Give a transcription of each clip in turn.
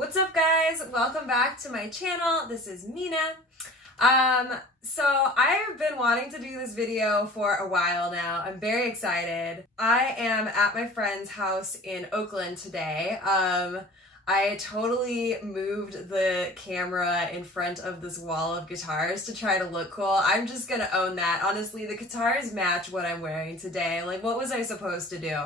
What's up, guys? Welcome back to my channel. This is Mina. So I've been wanting to do this video for a while now. I'm very excited. I am at my friend's house in Oakland today. I totally moved the camera in front of this wall of guitars to try to look cool. I'm just gonna own that. Honestly, the guitars match what I'm wearing today. Like, what was I supposed to do?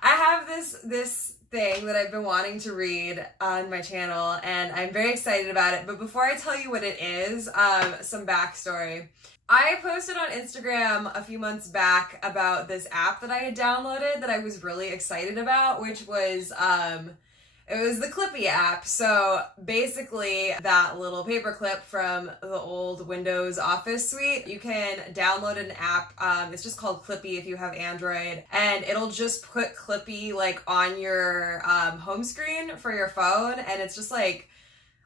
I have this thing that I've been wanting to read on my channel, and I'm very excited about it. But before I tell you what it is, some backstory. I posted on Instagram a few months back about this app that I had downloaded that I was really excited about, which was it was the Clippy app. So basically that little paperclip from the old Windows Office suite, you can download an app. It's just called Clippy if you have Android, and it'll just put Clippy like on your home screen for your phone, and it's just like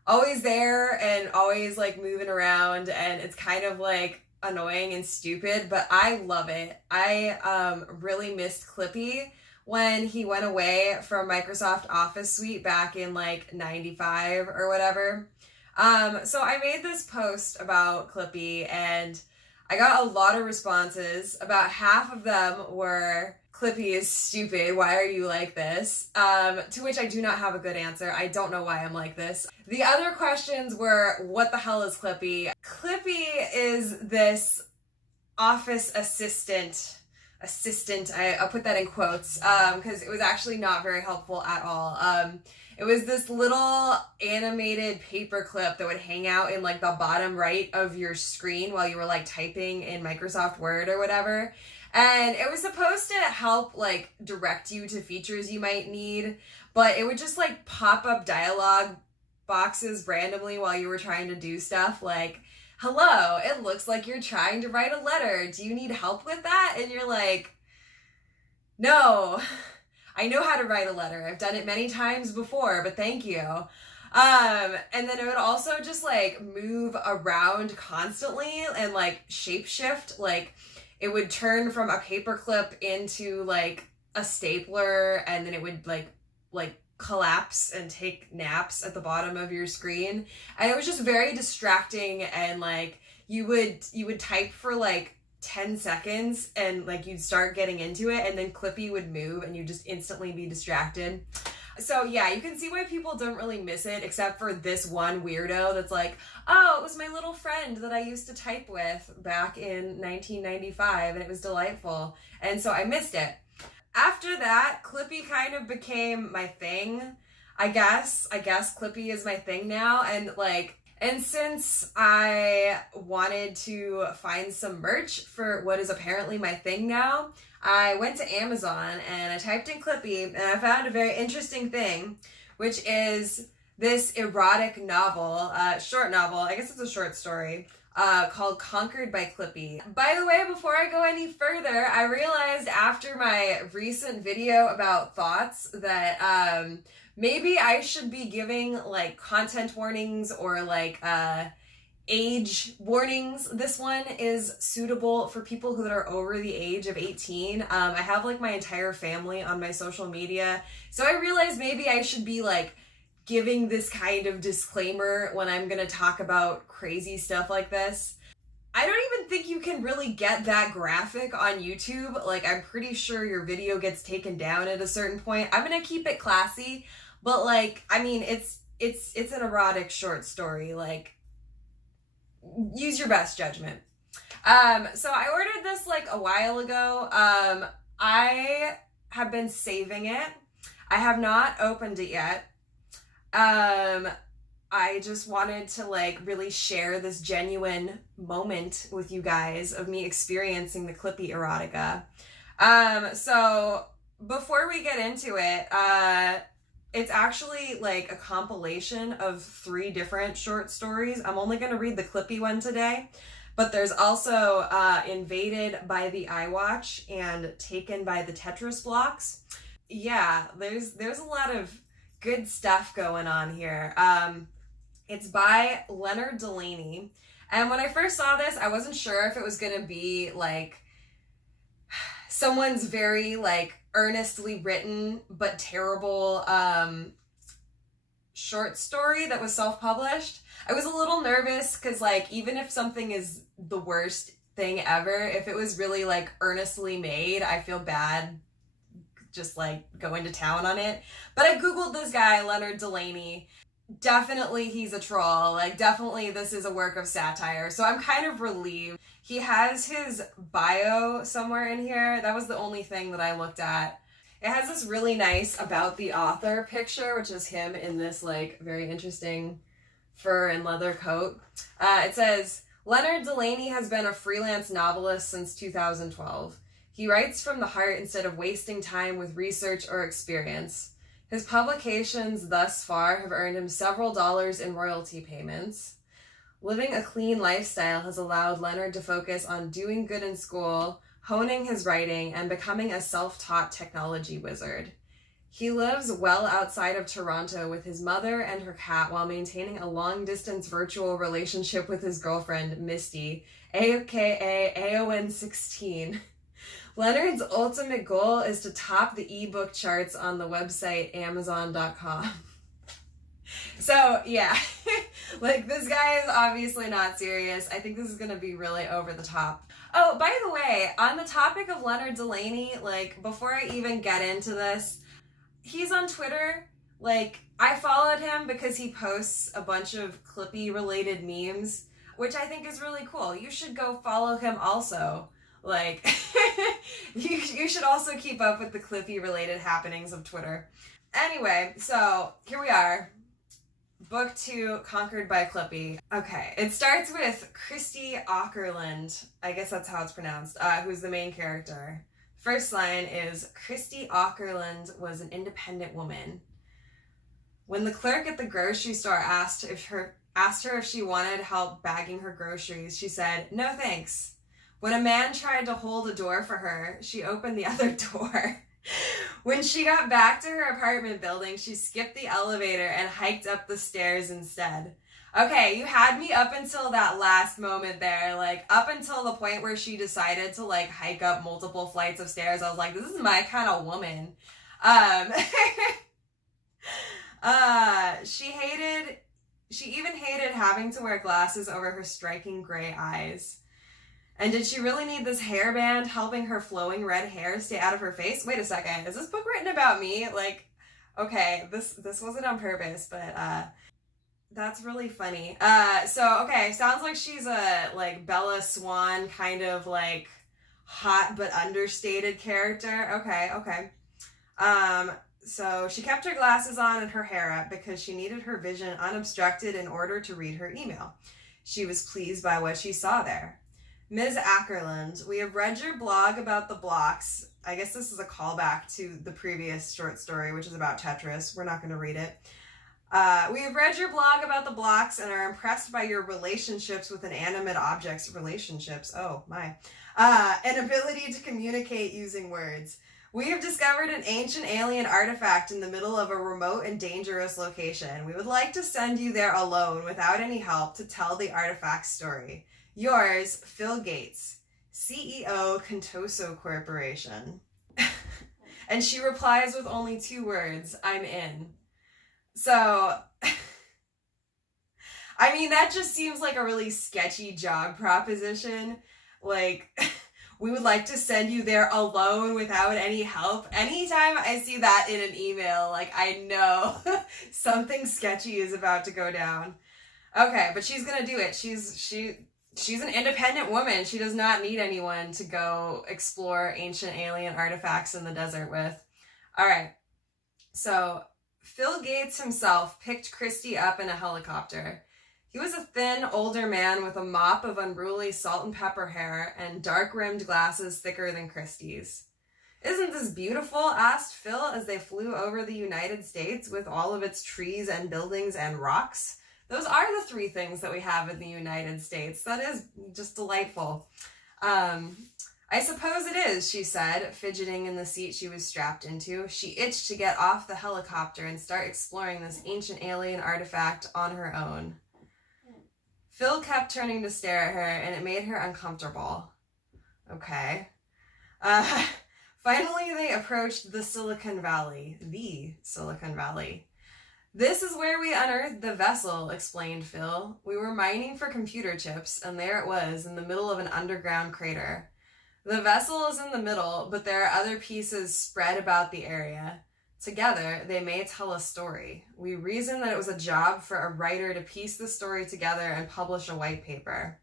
always there and always like moving around, and it's kind of like annoying and stupid, but I love it. I really missed Clippy when he went away from Microsoft Office Suite back in like 95 or whatever. So I made this post about Clippy and I got a lot of responses. About half of them were, "Clippy is stupid, why are you like this?" To which I do not have a good answer. I don't know why I'm like this. The other questions were, "What the hell is Clippy?" Clippy is this office assistant, I'll put that in quotes, because it was actually not very helpful at all. It was this little animated paperclip that would hang out in like the bottom right of your screen while you were like typing in Microsoft Word or whatever. And it was supposed to help like direct you to features you might need, but it would just like pop up dialogue boxes randomly while you were trying to do stuff like, "Hello, it looks like you're trying to write a letter. Do you need help with that?" And you're like, "No, I know how to write a letter. I've done it many times before, but thank you." And then it would also just like move around constantly and like shapeshift. Like it would turn from a paperclip into like a stapler, and then it would like collapse and take naps at the bottom of your screen. And it was just very distracting, and like you would type for like 10 seconds and like you'd start getting into it, and then Clippy would move and you'd just instantly be distracted. So yeah, you can see why people don't really miss it, except for this one weirdo that's like, "Oh, it was my little friend that I used to type with back in 1995 and it was delightful." And so I missed it. After that, Clippy kind of became my thing. I guess Clippy is my thing now. And since I wanted to find some merch for what is apparently my thing now, I went to Amazon and I typed in Clippy, and I found a very interesting thing, which is this erotic novel, short novel, I guess it's a short story, called Conquered by Clippy. By the way, before I go any further, I realized after my recent video about thoughts that maybe I should be giving like content warnings or like age warnings. This one is suitable for people who are over the age of 18. I have like my entire family on my social media, so I realized maybe I should be like giving this kind of disclaimer when I'm gonna talk about crazy stuff like this. I don't even think you can really get that graphic on YouTube. Like, I'm pretty sure your video gets taken down at a certain point. I'm gonna keep it classy, but like, I mean, it's an erotic short story. Like, use your best judgment. So I ordered this like a while ago. I have been saving it. I have not opened it yet. I just wanted to like really share this genuine moment with you guys of me experiencing the Clippy erotica. So before we get into it, it's actually like a compilation of 3 different short stories. I'm only going to read the Clippy one today, but there's also Invaded by the iWatch and Taken by the Tetris Blocks. Yeah, there's a lot of good stuff going on here. It's by Leonard Delaney. And when I first saw this, I wasn't sure if it was going to be like someone's very like earnestly written but terrible short story that was self-published. I was a little nervous because, like, even if something is the worst thing ever, if it was really, like, earnestly made, I feel bad just, like, going to town on it. But I Googled this guy, Leonard Delaney. Definitely he's a troll. Like, definitely this is a work of satire. So I'm kind of relieved. He has his bio somewhere in here. That was the only thing that I looked at. It has this really nice about the author picture, which is him in this, like, very interesting fur and leather coat. It says, Leonard Delaney has been a freelance novelist since 2012. He writes from the heart instead of wasting time with research or experience. His publications thus far have earned him several dollars in royalty payments. Living a clean lifestyle has allowed Leonard to focus on doing good in school, honing his writing, and becoming a self-taught technology wizard. He lives well outside of Toronto with his mother and her cat while maintaining a long-distance virtual relationship with his girlfriend, Misty, aka AON16. Leonard's ultimate goal is to top the ebook charts on the website Amazon.com. So, yeah, like, this guy is obviously not serious. I think this is going to be really over the top. Oh, by the way, on the topic of Leonard Delaney, like, before I even get into this, he's on Twitter. Like, I followed him because he posts a bunch of Clippy-related memes, which I think is really cool. You should go follow him also. Like, you should also keep up with the Clippy-related happenings of Twitter. Anyway, so here we are. Book 2, Conquered by Clippy. Okay, it starts with Christy Auckland, I guess that's how it's pronounced, who's the main character. First line is, Christy Auckland was an independent woman. When the clerk at the grocery store asked her if she wanted help bagging her groceries, she said, "No thanks." When a man tried to hold a door for her, she opened the other door. When she got back to her apartment building, she skipped the elevator and hiked up the stairs instead. Okay, you had me up until that last moment there, like, up until the point where she decided to, like, hike up multiple flights of stairs. I was like, this is my kind of woman. She even hated having to wear glasses over her striking gray eyes. And did she really need this hairband helping her flowing red hair stay out of her face? Wait a second, is this book written about me? Like, okay, this wasn't on purpose, but that's really funny. Okay, sounds like she's a, like, Bella Swan kind of, like, hot but understated character. Okay. So she kept her glasses on and her hair up because she needed her vision unobstructed in order to read her email. She was pleased by what she saw there. Ms. Ackerland, we have read your blog about the blocks. I guess this is a callback to the previous short story, which is about Tetris. We're not going to read it. We have read your blog about the blocks and are impressed by your relationships with inanimate objects. Relationships, oh my. An ability to communicate using words. We have discovered an ancient alien artifact in the middle of a remote and dangerous location. We would like to send you there alone without any help to tell the artifact's story. Yours, Phil Gates, CEO, Contoso Corporation. And she replies with only 2 words, I'm in. So, I mean, that just seems like a really sketchy job proposition. Like, we would like to send you there alone without any help. Anytime I see that in an email, like, I know something sketchy is about to go down. Okay, but she's gonna do it. She's an independent woman. She does not need anyone to go explore ancient alien artifacts in the desert with. All right. So Phil Gates himself picked Christy up in a helicopter. He was a thin, older man with a mop of unruly salt and pepper hair and dark-rimmed glasses thicker than Christy's. Isn't this beautiful? Asked Phil as they flew over the United States with all of its trees and buildings and rocks. Those are the 3 things that we have in the United States. That is just delightful. I suppose it is, she said, fidgeting in the seat she was strapped into. She itched to get off the helicopter and start exploring this ancient alien artifact on her own. Phil kept turning to stare at her, and it made her uncomfortable. Okay. Finally, they approached the Silicon Valley. The Silicon Valley. "This is where we unearthed the vessel," explained Phil. "We were mining for computer chips, and there it was, in the middle of an underground crater. The vessel is in the middle, but there are other pieces spread about the area. Together, they may tell a story. We reasoned that it was a job for a writer to piece the story together and publish a white paper."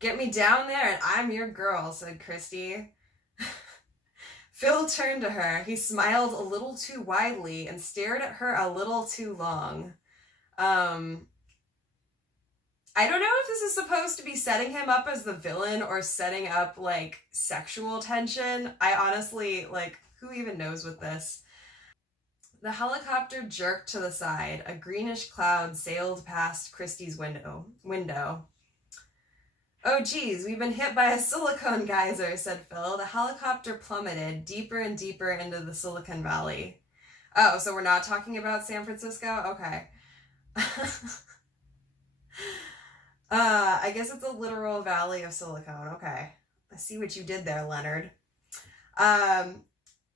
"Get me down there and I'm your girl," said Christy. Phil turned to her. He smiled a little too widely and stared at her a little too long. I don't know if this is supposed to be setting him up as the villain or setting up, like, sexual tension. I honestly, like, who even knows with this? The helicopter jerked to the side. A greenish cloud sailed past Christy's window. "Oh, geez, we've been hit by a silicone geyser," said Phil. The helicopter plummeted deeper and deeper into the Silicon Valley. Oh, so we're not talking about San Francisco? Okay. I guess it's a literal valley of silicone. Okay. I see what you did there, Leonard.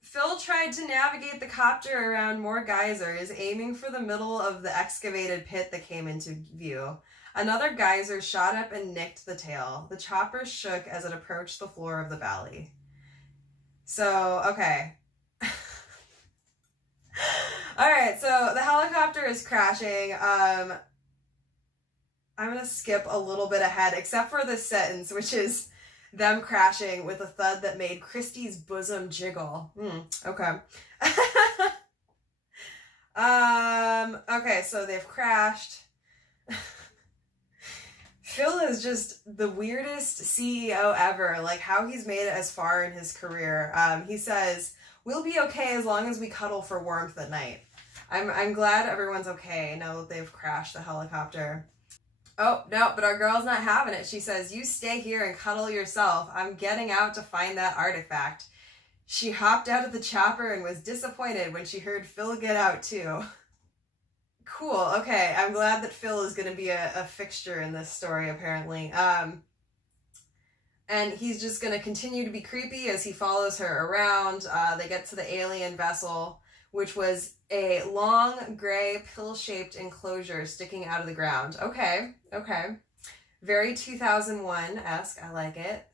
Phil tried to navigate the copter around more geysers, aiming for the middle of the excavated pit that came into view. Another geyser shot up and nicked the tail. The chopper shook as it approached the floor of the valley. So, okay. Alright, so the helicopter is crashing. I'm going to skip a little bit ahead, except for this sentence, which is them crashing with a thud that made Christy's bosom jiggle. Okay. Okay, so they've crashed. Phil is just the weirdest CEO ever, like how he's made it as far in his career. He says, "We'll be okay as long as we cuddle for warmth at night." I'm glad everyone's okay now that they've crashed the helicopter. "Oh, no, but our girl's not having it. She says, 'You stay here and cuddle yourself. I'm getting out to find that artifact.' She hopped out of the chopper and was disappointed when she heard Phil get out too." Cool. Okay. I'm glad that Phil is going to be a fixture in this story, apparently. And he's just going to continue to be creepy as he follows her around. They get to the alien vessel, which was a long, gray, pill-shaped enclosure sticking out of the ground. Okay. Very 2001-esque. I like it.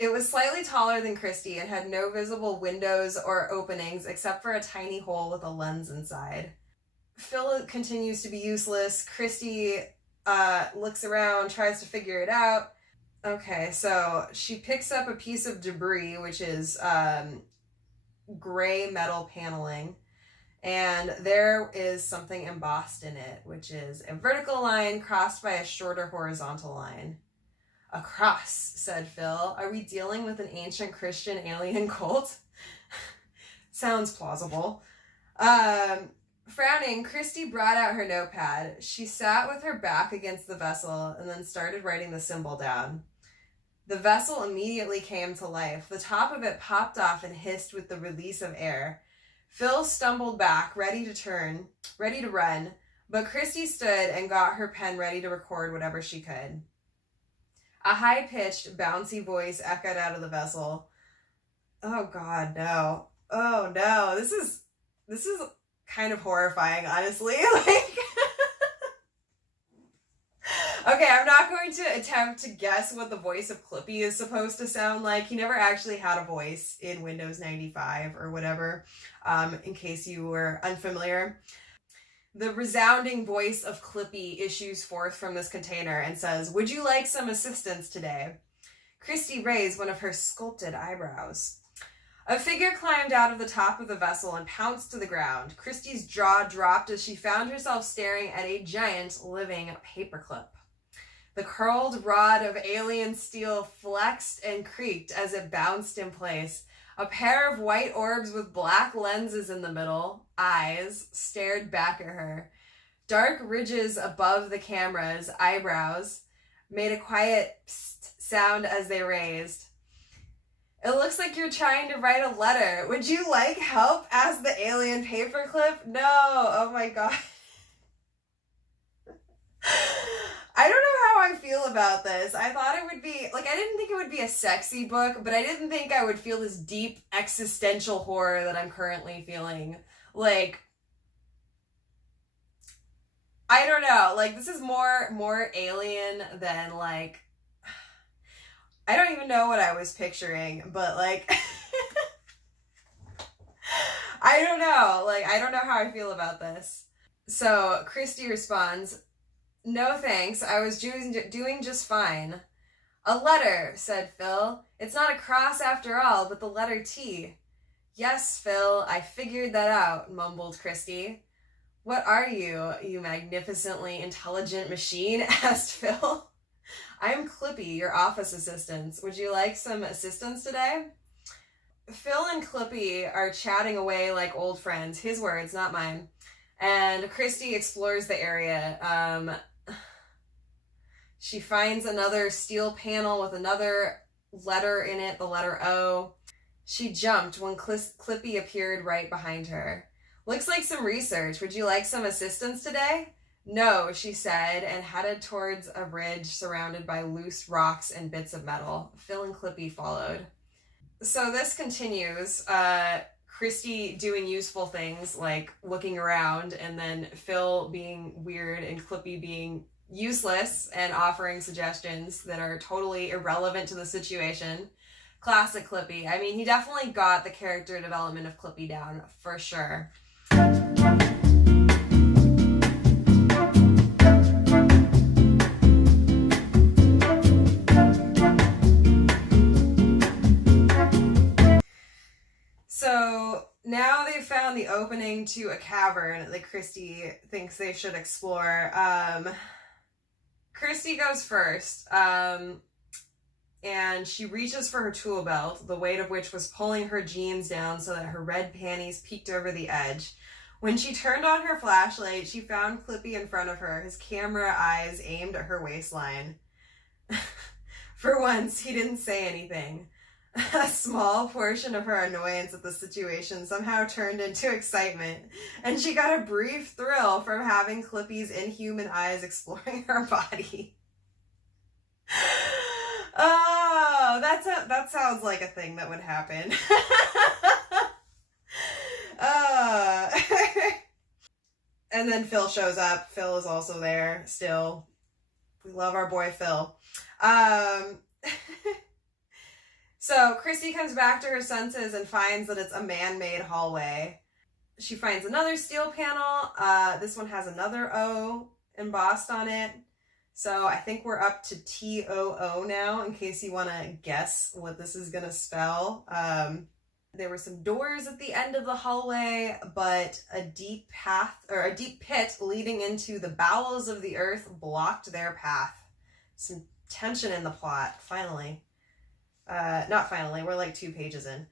It was slightly taller than Christy and had no visible windows or openings except for a tiny hole with a lens inside. Phil continues to be useless. Christy looks around, tries to figure it out. Okay, so she picks up a piece of debris, which is gray metal paneling, and there is something embossed in it, which is a vertical line crossed by a shorter horizontal line. "A cross," said Phil. "Are we dealing with an ancient Christian alien cult?" Sounds plausible. Frowning, Christy brought out her notepad. She sat with her back against the vessel and then started writing the symbol down. The vessel immediately came to life. The top of it popped off and hissed with the release of air. Phil stumbled back, ready to run, but Christy stood and got her pen ready to record whatever she could. A high-pitched, bouncy voice echoed out of the vessel. "Oh God, no. Oh no. This is kind of horrifying, honestly." Okay, I'm not going to attempt to guess what the voice of Clippy is supposed to sound like. He never actually had a voice in Windows 95 or whatever, in case you were unfamiliar. The resounding voice of Clippy issues forth from this container and says, "Would you like some assistance today?" Christy raised one of her sculpted eyebrows. A figure climbed out of the top of the vessel and pounced to the ground. Christy's jaw dropped as she found herself staring at a giant living paperclip. The curled rod of alien steel flexed and creaked as it bounced in place. A pair of white orbs with black lenses in the middle, eyes, stared back at her. Dark ridges above the camera's eyebrows made a quiet psst sound as they raised. "It looks like you're trying to write a letter. Would you like help?" asked the alien paperclip. No, oh my God. I don't know how I feel about this. I thought it would be, I didn't think it would be a sexy book, but I didn't think I would feel this deep existential horror that I'm currently feeling. I don't know. Like, this is more alien than, like, I don't even know what I was picturing, but, like, I don't know. Like, I don't know how I feel about this. So Christy responds, "No thanks, I was doing just fine." "A letter," said Phil. "It's not a cross after all, but the letter T." "Yes, Phil, I figured that out," mumbled Christy. "What are you, you magnificently intelligent machine?" asked Phil. "I'm Clippy, your office assistant. Would you like some assistance today?" Phil and Clippy are chatting away like old friends. His words, not mine. And Christy explores the area. She finds another steel panel with another letter in it, the letter O. She jumped when Clippy appeared right behind her. "Looks like some research. Would you like some assistance today?" "No," she said, and headed towards a ridge surrounded by loose rocks and bits of metal. Phil and Clippy followed. So this continues. Christy doing useful things like looking around, and then Phil being weird and Clippy being useless and offering suggestions that are totally irrelevant to the situation. Classic Clippy. I mean, he definitely got the character development of Clippy down, for sure. So now they've found the opening to a cavern that Christy thinks they should explore. Christy goes first, and she reaches for her tool belt, the weight of which was pulling her jeans down so that her red panties peeked over the edge. When she turned on her flashlight, she found Clippy in front of her, his camera eyes aimed at her waistline. For once, he didn't say anything. A small portion of her annoyance at the situation somehow turned into excitement, and she got a brief thrill from having Clippy's inhuman eyes exploring her body. Oh, that sounds like a thing that would happen. And then Phil shows up. Phil is also there still. We love our boy Phil. So Christy comes back to her senses and finds that it's a man-made hallway. She finds another steel panel. This one has another O embossed on it. So I think we're up to TOO now, in case you want to guess what this is going to spell. There were some doors at the end of the hallway, but a deep pit leading into the bowels of the earth blocked their path. Some tension in the plot, finally. Not finally, we're like 2 pages in.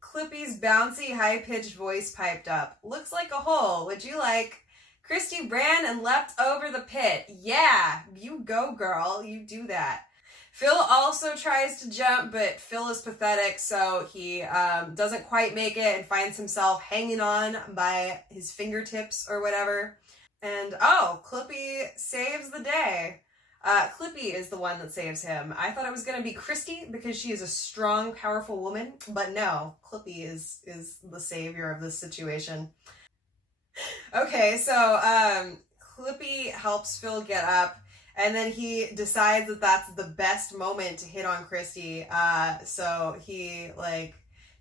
Clippy's bouncy, high-pitched voice piped up. "Looks like a hole. Would you like..." Christy ran and leapt over the pit. "Yeah, you go, girl. You do that." Phil also tries to jump, but Phil is pathetic, so he doesn't quite make it and finds himself hanging on by his fingertips or whatever. And, Clippy saves the day. Clippy is the one that saves him. I thought it was going to be Christy because she is a strong, powerful woman, but no, Clippy is the savior of this situation. Okay, so Clippy helps Phil get up, and then he decides that that's the best moment to hit on Christy. So he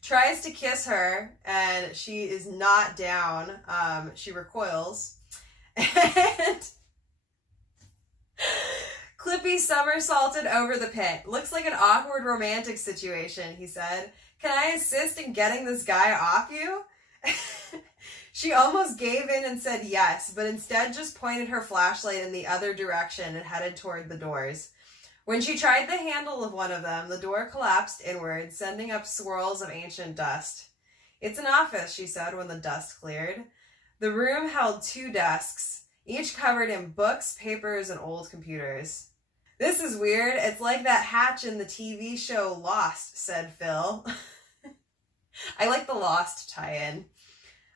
tries to kiss her, and she is not down. She recoils, and Clippy somersaulted over the pit. "Looks like an awkward romantic situation," he said. "Can I assist in getting this guy off you?" She almost gave in and said yes, but instead just pointed her flashlight in the other direction and headed toward the doors. When she tried the handle of one of them, the door collapsed inward, sending up swirls of ancient dust. "It's an office," she said when the dust cleared. The room held 2 desks, each covered in books, papers, and old computers. "This is weird. It's like that hatch in the TV show Lost," said Phil. I like the Lost tie-in.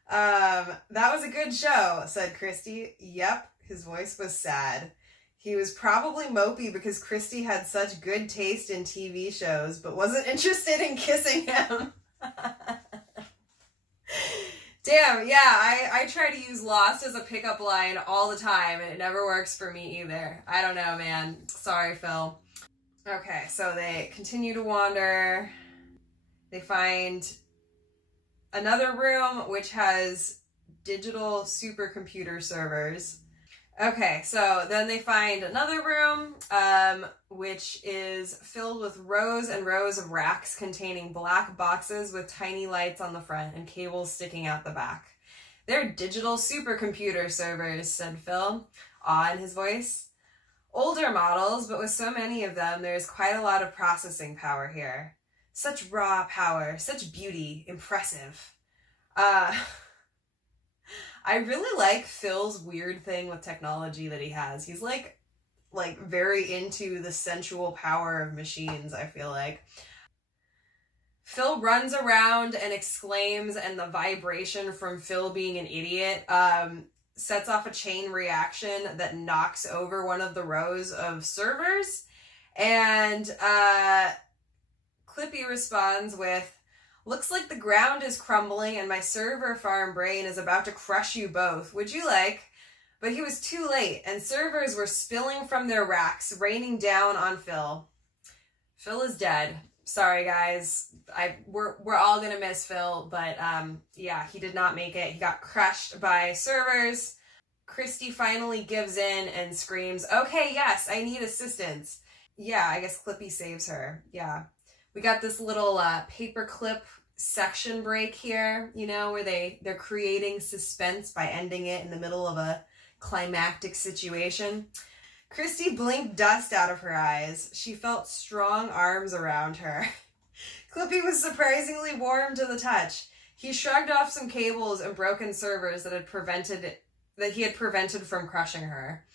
That was a good show," said Christy. Yep, his voice was sad. He was probably mopey because Christy had such good taste in TV shows, but wasn't interested in kissing him. Damn, yeah, I try to use Lost as a pickup line all the time, and it never works for me either. I don't know, man. Sorry, Phil. Okay, so they continue to wander. They find another room which has digital supercomputer servers. Okay, so then they find another room, which is filled with rows and rows of racks containing black boxes with tiny lights on the front and cables sticking out the back. They're digital supercomputer servers, said Phil, awe in his voice. Older models, but with so many of them, there's quite a lot of processing power here. Such raw power, such beauty, impressive. I really like Phil's weird thing with technology that he has. He's like very into the sensual power of machines, I feel like. Phil runs around and exclaims, and the vibration from Phil being an idiot sets off a chain reaction that knocks over one of the rows of servers. And Clippy responds with, "Looks like the ground is crumbling and my server farm brain is about to crush you both. Would you like?" But he was too late, and servers were spilling from their racks, raining down on Phil. Phil is dead. Sorry, guys. We're all gonna miss Phil, but yeah, he did not make it. He got crushed by servers. Christy finally gives in and screams, "Okay, yes, I need assistance." Yeah, I guess Clippy saves her. Yeah. We got this little paperclip section break here, you know, where they're creating suspense by ending it in the middle of a climactic situation. Christy blinked dust out of her eyes. She felt strong arms around her. Clippy was surprisingly warm to the touch. He shrugged off some cables and broken servers that he had prevented from crushing her.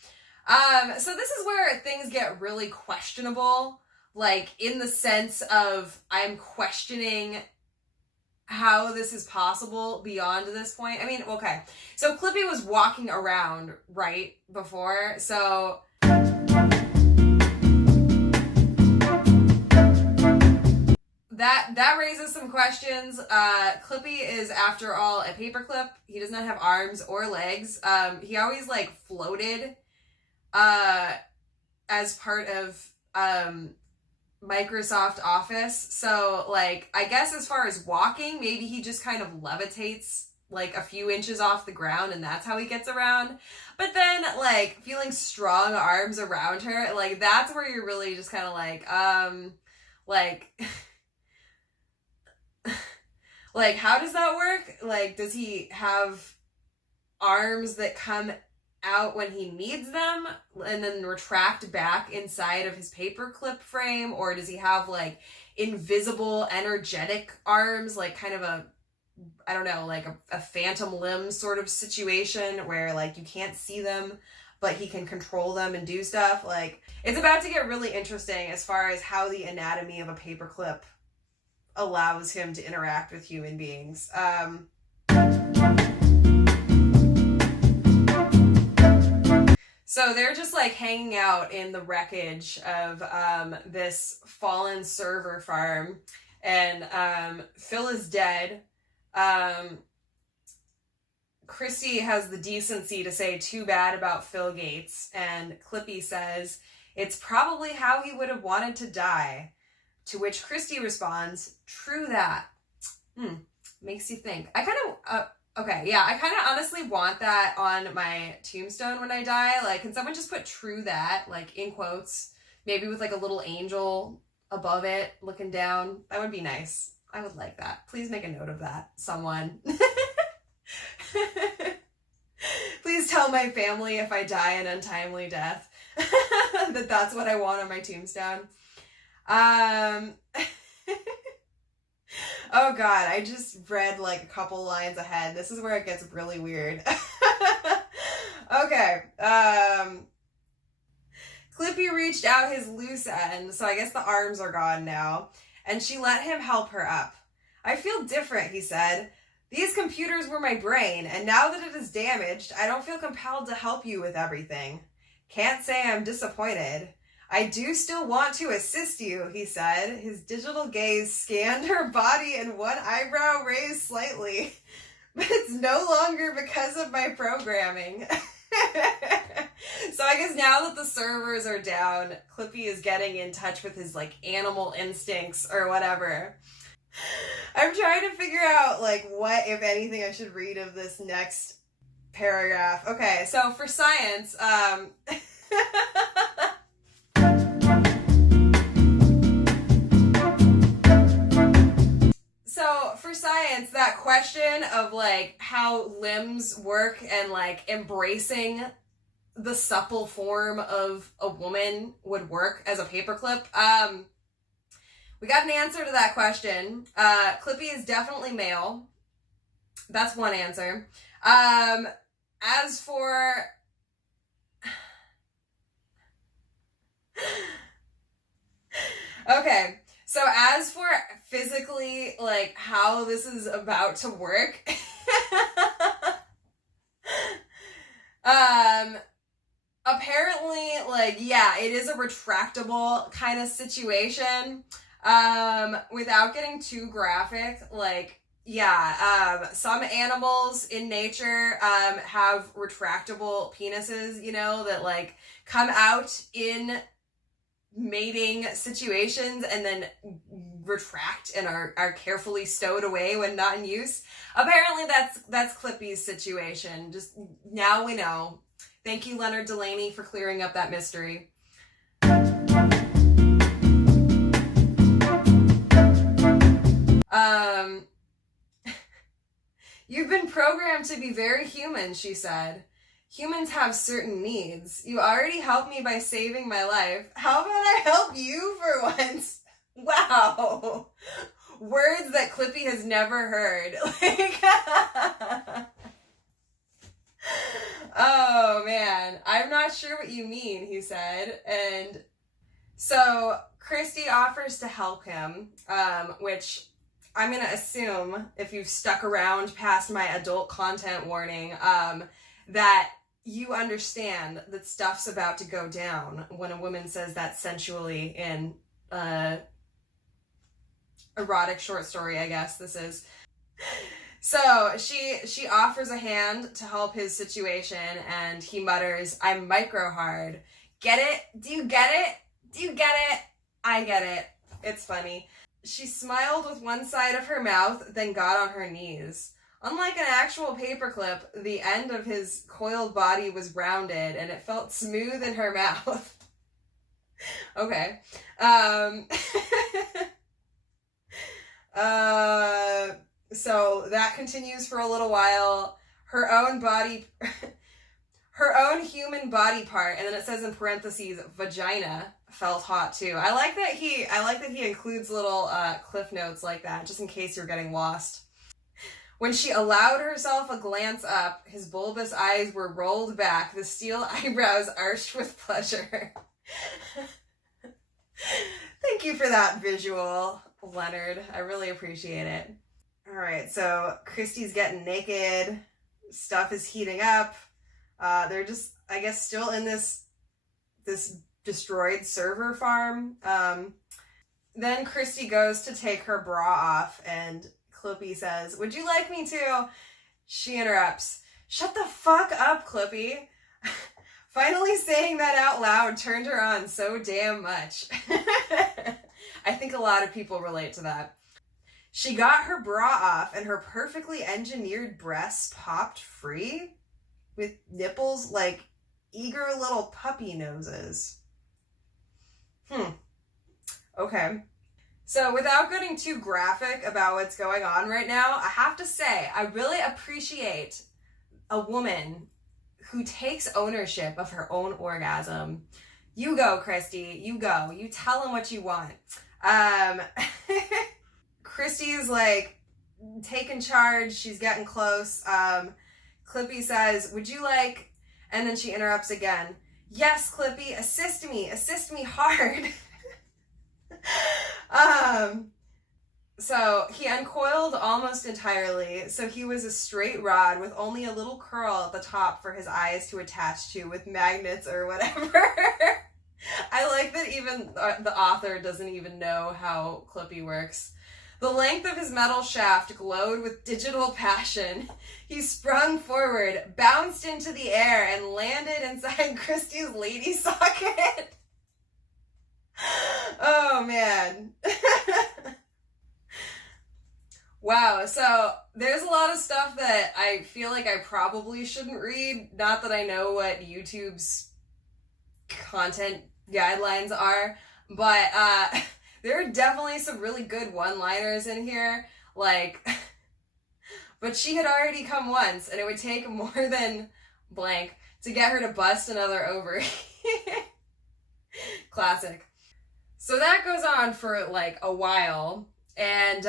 So this is where things get really questionable. Like, in the sense of, I'm questioning how this is possible beyond this point. I mean, okay. So Clippy was walking around right before, so that raises some questions. Clippy is, after all, a paperclip. He does not have arms or legs. He always, like, floated as part of Microsoft Office. So, like, I guess as far as walking, maybe he just kind of levitates like a few inches off the ground and that's how he gets around. But then, like, feeling strong arms around her, like, that's where you're really just kind of like, like, how does that work? Like, does he have arms that come out when he needs them and then retract back inside of his paperclip frame? Or does he have, like, invisible energetic arms, like kind of a, I don't know, like a phantom limb sort of situation where, like, you can't see them but he can control them and do stuff? Like, it's about to get really interesting as far as how the anatomy of a paperclip allows him to interact with human beings. So they're just, like, hanging out in the wreckage of this fallen server farm, and Phil is dead. Christy has the decency to say too bad about Phil Gates, and Clippy says it's probably how he would have wanted to die, to which Christy responds, "True that." Makes you think. I kind of... Okay, yeah, I kind of honestly want that on my tombstone when I die. Like, can someone just put "true that," like, in quotes, maybe with, like, a little angel above it looking down? That would be nice. I would like that. Please make a note of that, someone. Please tell my family if I die an untimely death that that's what I want on my tombstone. Oh god, I just read, like, a couple lines ahead. This is where it gets really weird. Okay. Clippy reached out his loose end, so I guess the arms are gone now, and she let him help her up. "I feel different," he said. "These computers were my brain, and now that it is damaged, I don't feel compelled to help you with everything. Can't say I'm disappointed. I do still want to assist you," he said. His digital gaze scanned her body and one eyebrow raised slightly. but it's no longer because of my programming. So I guess now that the servers are down, Clippy is getting in touch with his like animal instincts or whatever. I'm trying to figure out like what, if anything, I should read of this next paragraph. Okay, so for science, so for science, that question of like how limbs work and like embracing the supple form of a woman would work as a paperclip. We got an answer to that question. Clippy is definitely male. That's one answer. As for okay, so as for physically like how this is about to work, apparently, like, yeah, it is a retractable kind of situation. Without getting too graphic, like, yeah, some animals in nature, have retractable penises, you know, that, like, come out in mating situations and then retract and are carefully stowed away when not in use. Apparently that's Clippy's situation. Just, now we know. Thank you, Leonard Delaney, for clearing up that mystery. You've been programmed to be very human, she said. Humans have certain needs. You already helped me by saving my life. How about I help you for once? Wow. Words that Clippy has never heard. Like, oh man, I'm not sure what you mean, he said. And so Christy offers to help him, which I'm going to assume, if you've stuck around past my adult content warning, that you understand that stuff's about to go down when a woman says that sensually in erotic short story, I guess this is. So she offers a hand to help his situation, and he mutters, "I'm micro hard. Get it? Do you get it? Do you get it? I get it." It's funny. She smiled with one side of her mouth, then got on her knees. Unlike an actual paperclip, the end of his coiled body was rounded, and it felt smooth in her mouth. Okay. So that continues for a little while. Her own human body part, and then it says in parentheses, vagina, felt hot too. I like that he includes little cliff notes like that, just in case you're getting lost. When she allowed herself a glance up, his bulbous eyes were rolled back, the steel eyebrows arched with pleasure. Thank you for that visual, Leonard. I really appreciate it. All right, so Christy's getting naked. Stuff is heating up. They're just, I guess, still in this destroyed server farm. Then Christy goes to take her bra off, and Clippy says, "Would you like me to?" She interrupts. "Shut the fuck up, Clippy." Finally saying that out loud turned her on so damn much. I think a lot of people relate to that. She got her bra off, and her perfectly engineered breasts popped free with nipples like eager little puppy noses. Okay. So without getting too graphic about what's going on right now, I have to say, I really appreciate a woman who takes ownership of her own orgasm. You go, Christy. You go. You tell him what you want. Christy's like taking charge. She's getting close. Clippy says, "Would you like..." And then she interrupts again. "Yes, Clippy, assist me hard." So he uncoiled almost entirely, so he was a straight rod with only a little curl at the top for his eyes to attach to with magnets or whatever. I like that even the author doesn't even know how Clippy works. The length of his metal shaft glowed with digital passion. He sprung forward, bounced into the air, and landed inside Christie's lady socket. Oh, man. Wow, so there's a lot of stuff that I feel like I probably shouldn't read. Not that I know what YouTube's content guidelines are, but there are definitely some really good one-liners in here. Like, but she had already come once, and it would take more than blank to get her to bust another ovary. Classic. So that goes on for like a while, and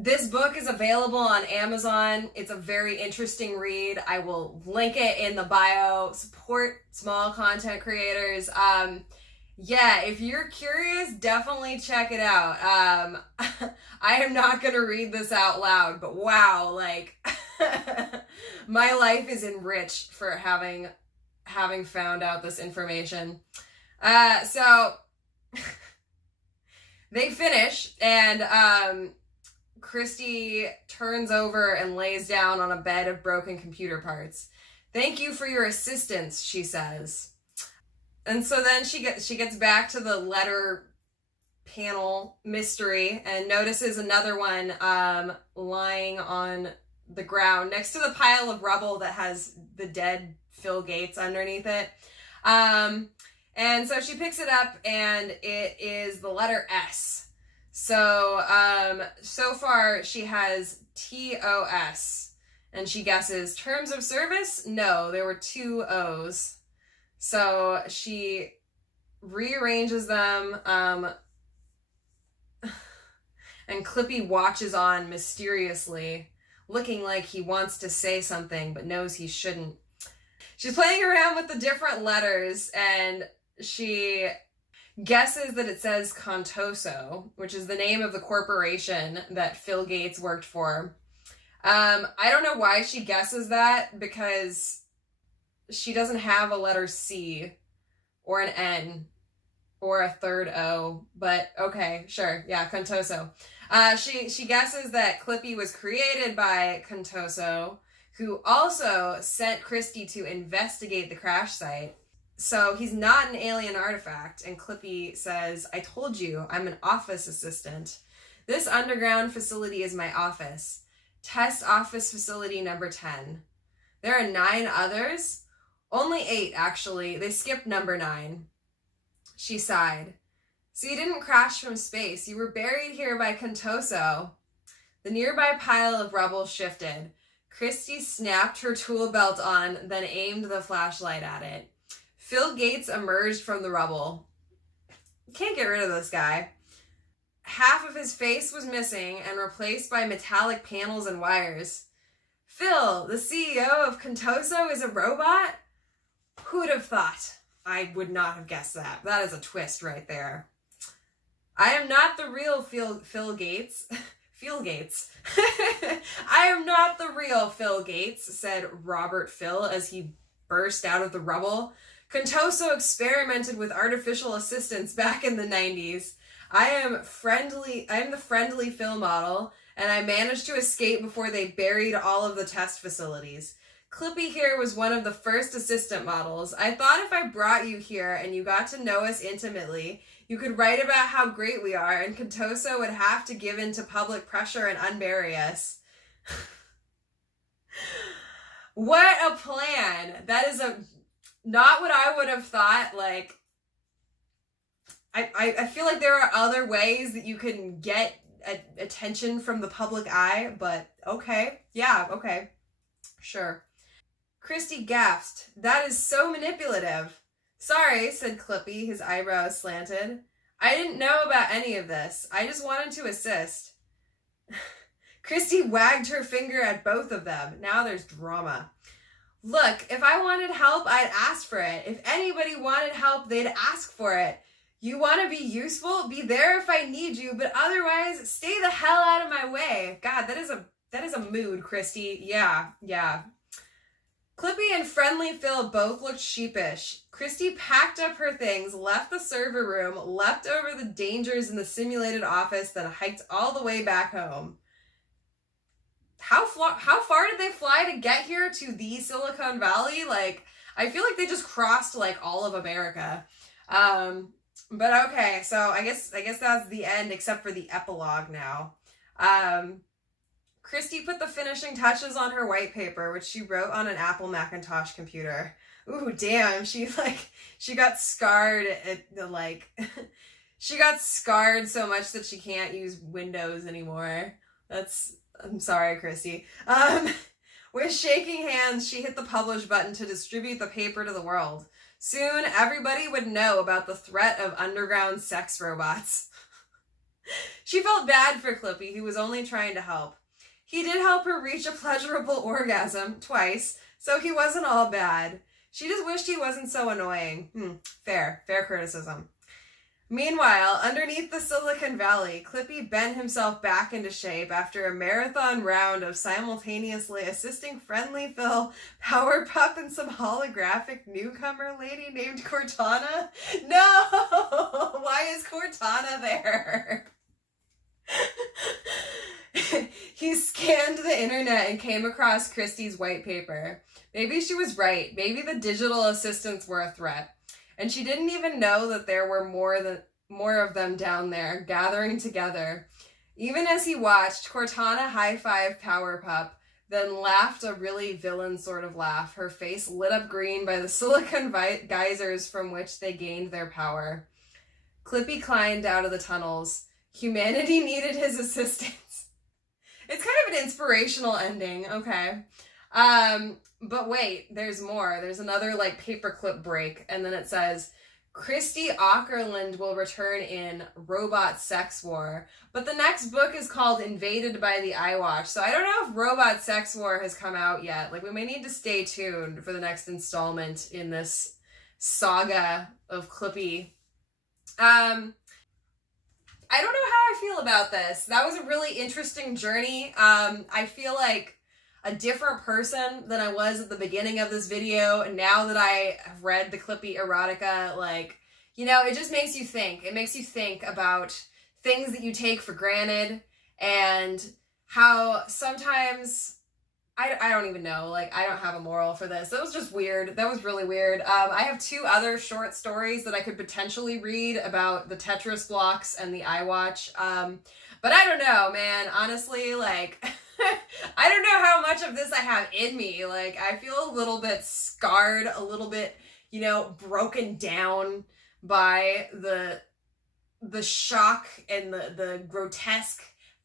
this book is available on Amazon. It's a very interesting read. I will link it in the bio. Support small content creators. Yeah, if you're curious, definitely check it out. I am not going to read this out loud, but wow, like, my life is enriched for having found out this information. So, they finish, and, Christy turns over and lays down on a bed of broken computer parts. "Thank you for your assistance," she says. And so then she gets back to the letter panel mystery and notices another one lying on the ground next to the pile of rubble that has the dead Phil Gates underneath it. And so she picks it up, and it is the letter S. So, so far she has TOS, and she guesses terms of service? No, there were 2 O's. So she rearranges them, and Clippy watches on mysteriously, looking like he wants to say something, but knows he shouldn't. She's playing around with the different letters, and she guesses that it says Contoso, which is the name of the corporation that Phil Gates worked for. I don't know why she guesses that, because she doesn't have a letter C or an N or a third O, but okay, sure, yeah, Contoso. She guesses that Clippy was created by Contoso, who also sent Christy to investigate the crash site. So he's not an alien artifact, and Clippy says, "I told you, I'm an office assistant. This underground facility is my office. Test office facility number 10. There are 9 others? Only 8, actually. They skipped number 9. She sighed. "So you didn't crash from space. You were buried here by Contoso." The nearby pile of rubble shifted. Christy snapped her tool belt on, then aimed the flashlight at it. Phil Gates emerged from the rubble. Can't get rid of this guy. Half of his face was missing and replaced by metallic panels and wires. "Phil, the CEO of Contoso, is a robot? Who'd have thought?" I would not have guessed that. That is a twist right there. "I am not the real Phil Gates." Phil Gates. "I am not the real Phil Gates," said Robert Phil as he burst out of the rubble. "Contoso experimented with artificial assistants back in the 90s. I am the friendly Phil model, and I managed to escape before they buried all of the test facilities. Clippy here was one of the first assistant models. I thought if I brought you here and you got to know us intimately, you could write about how great we are, and Contoso would have to give in to public pressure and unbury us." What a plan. That is not what I would have thought. Like, I feel like there are other ways that you can get attention from the public eye, but okay. Yeah, okay. Sure. Christy gasped. "That is so manipulative." "Sorry," said Clippy, his eyebrows slanted. "I didn't know about any of this. I just wanted to assist." Christy wagged her finger at both of them. Now there's drama. "Look, if I wanted help, I'd ask for it. If anybody wanted help, they'd ask for it. You want to be useful? Be there if I need you, but otherwise, stay the hell out of my way." God, that is a mood, Christy. Yeah. Clippy and Friendly Phil both looked sheepish. Christy packed up her things, left the server room, leapt over the dangers in the simulated office, then hiked all the way back home. How far did they fly to get here to the Silicon Valley? Like, I feel like they just crossed like all of America. But okay, so I guess that's the end, except for the epilogue now. Christy put the finishing touches on her white paper, which she wrote on an Apple Macintosh computer. Ooh, damn, she got scarred she got scarred so much that she can't use Windows anymore. I'm sorry, Christy. With shaking hands, she hit the publish button to distribute the paper to the world. Soon, everybody would know about the threat of underground sex robots. She felt bad for Clippy, who was only trying to help. He did help her reach a pleasurable orgasm, twice, so he wasn't all bad. She just wished he wasn't so annoying. Fair criticism. Meanwhile, underneath the Silicon Valley, Clippy bent himself back into shape after a marathon round of simultaneously assisting Friendly Phil, Power Pup, and some holographic newcomer lady named Cortana. No! Why is Cortana there? He scanned the internet and came across Christy's white paper. Maybe she was right. Maybe the digital assistants were a threat. And she didn't even know that there were more of them down there, gathering together. Even as he watched, Cortana high-fived Power Pup, then laughed a really villain sort of laugh, her face lit up green by the silicon geysers from which they gained their power. Clippy climbed out of the tunnels. Humanity needed his assistance. It's kind of an inspirational ending, okay. But wait, there's more. There's another like paperclip break, and then it says, Christy Aukerland will return in Robot Sex War. But the next book is called Invaded by the iWatch, so I don't know if Robot Sex War has come out yet. Like, we may need to stay tuned for the next installment in this saga of Clippy. I don't know how I feel about this. That was a really interesting journey. I feel like a different person than I was at the beginning of this video. And now that I have read the Clippy Erotica, like, you know, it just makes you think. It makes you think about things that you take for granted and how sometimes, I don't even know, like, I don't have a moral for this. That was just weird. That was really weird. I have 2 other short stories that I could potentially read about the Tetris blocks and the iWatch. But I don't know, man. Honestly, like, I don't know how much of this I have in me. Like, I feel a little bit scarred, a little bit, you know, broken down by the shock and the grotesque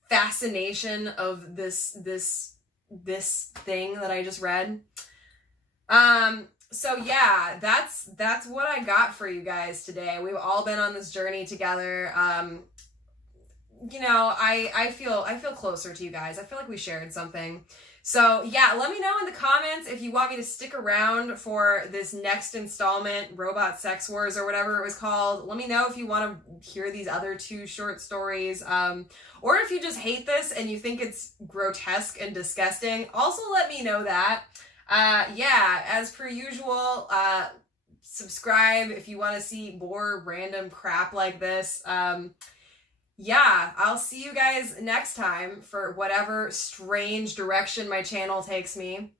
fascination of this thing that I just read. So yeah, that's what I got for you guys today. We've all been on this journey together. You know, I feel closer to you guys. I feel like we shared something. So yeah, let me know in the comments if you want me to stick around for this next installment, Robot Sex Wars or whatever it was called. Let me know if you want to hear these other 2 short stories. Or if you just hate this and you think it's grotesque and disgusting, also let me know that. Yeah, as per usual, subscribe if you want to see more random crap like this. Yeah, I'll see you guys next time for whatever strange direction my channel takes me.